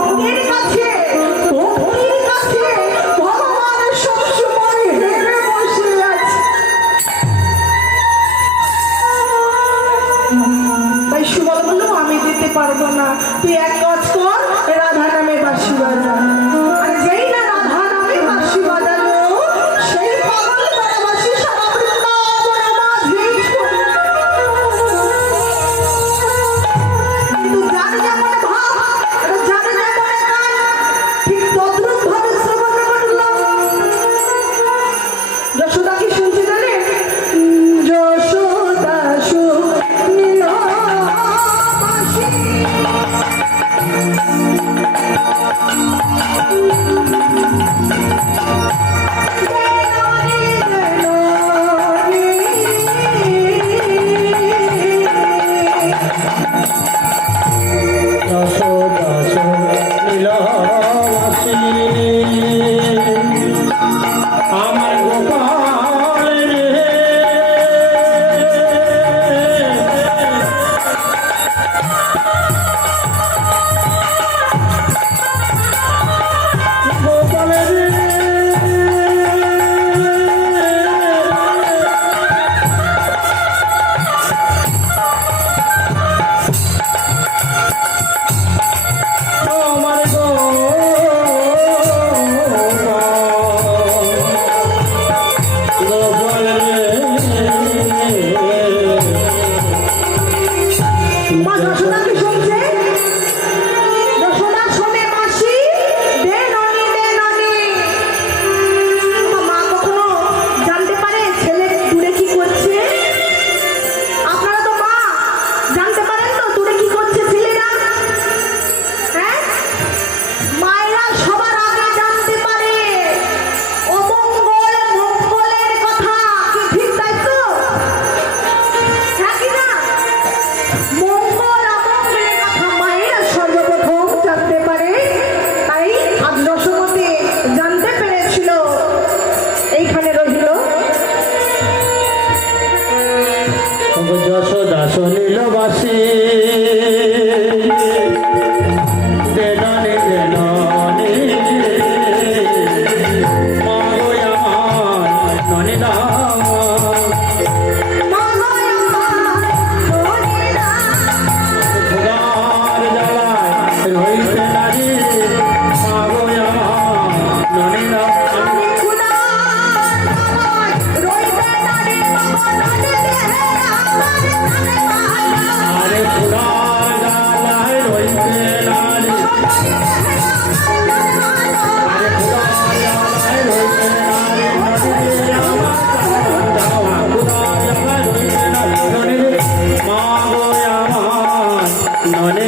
ভক্তের কাছে ভক্তির কাছে ভগবান সবসময় হেরে বসে আছে। তাই সুবল বলল আমি দিতে পারবো না, তুই এক কাজ কর, রাধা নামে বাঁশি বাজা। আর যেই না রাধা নামে বাঁশি বাজালো, সেই পাগল বেড়াবাসী সারা বৃন্দাবনে মাঝে কিন্তু যার যেমন ভাব, যার যেমন গান, ঠিক তদ্রূপ ভাবে শ্রবণ করলাম। যশোদা কি শুনছে জানেন? যশোদা শুনিল বাঁশি, আমার গোপাল রে গোপাল রে আমার গোপাল মা যশোদা কি শুনছে? যশোদা শোনে বাঁশি, দে ননি দে ননি। মা কখনো জানতে পারে ছেলে দূরে কি করছে? আপনারা তো মা, জানতে পারেন তো দূরে কি করছে ছেলেরা? হ্যাঁ, মায়েরা সবার আগে জানতে পারে অমঙ্গল মঙ্গলের কথা। কি ঠিক তাই তো? হ্যাঁ কি না? মঙ্গল অমঙ্গলের কথা মায়েরা সর্বপ্রথম জানতে পারে। তাই আজ যশোমতি জানতে পেরেছিল, এইখানে রহিল। যশোদা শুনিল বাঁশি দেননি দেননি মা গো আমার ননি দাম খোদার জ্বালায় রইতে নারী মা গো আমার ননি দাম আরে খোদার জ্বালায় রইতে নারী আরে খোদার জ্বালায় রইতে নারী ননি রে আমার যাওয়া খোদার জ্বালায় রইতে নারী ননি রে মা গো আমার ননি